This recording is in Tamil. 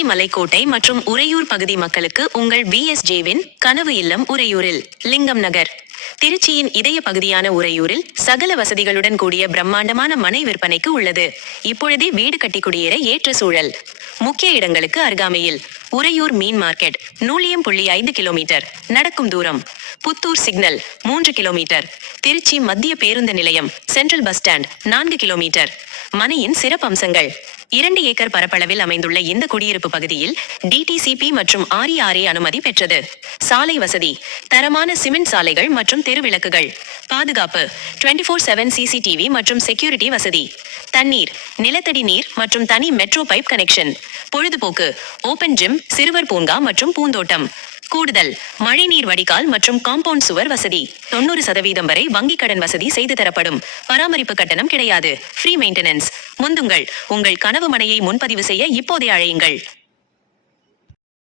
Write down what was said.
திருச்சி மலைக்கோட்டை மற்றும் உறையூர் பகுதி மக்களுக்கு உங்கள் BSJவின் கனவு இல்லம் உறையூரில். லிங்கம் நகர். திருச்சியின் இதய பகுதியான உறையூரில் சகல வசதிகளுடன் கூடிய பிரம்மாண்டமான மனை விற்பனைக்கு உள்ளது. இப்பொழுதே வீடு கட்டி குடியேற ஏற்ற சூழல். முக்கிய இடங்களுக்கு அருகாமையில் உறையூர் மீன் மார்க்கெட் 0.5 கிலோமீட்டர் நடக்கும் தூரம். Puthur signal 3 kilometre. திருச்சி மத்திய பேருந்து நிலையம் சென்ட்ரல் பஸ் ஸ்டாண்ட் 4 கிலோமீட்டர். மனையின் சிறப்பம்சங்கள்: 2 ஏக்கர் பரப்பளவில் அமைந்துள்ள இந்த குடியிருப்பு பகுதியில் DTCP மற்றும் RERA அனுமதி பெற்றது. சாலை வசதி: தரமான சிமெண்ட் சாலைகள் மற்றும் தெருவிளக்குகள். பாதுகாப்பு: 24/7 CCTV மற்றும் செக்யூரிட்டி வசதி. தண்ணீர், நிலத்தடி நீர் மற்றும் தனி மெட்ரோ பைப் கனெக்ஷன். பொழுதுபோக்கு: ஓபன் ஜிம், சிறுவர் பூங்கா மற்றும் பூந்தோட்டம். கூடுதல் மழைநீர் வடிகால் மற்றும் காம்பவுண்ட் சுவர் வசதி. 90% வரை வங்கிக் கடன் வசதி செய்து தரப்படும். பராமரிப்பு கட்டணம் கிடையாது. Free maintenance. முந்துங்கள், உங்கள் கனவு மனையை முன்பதிவு செய்ய இப்போதே அழையுங்கள்.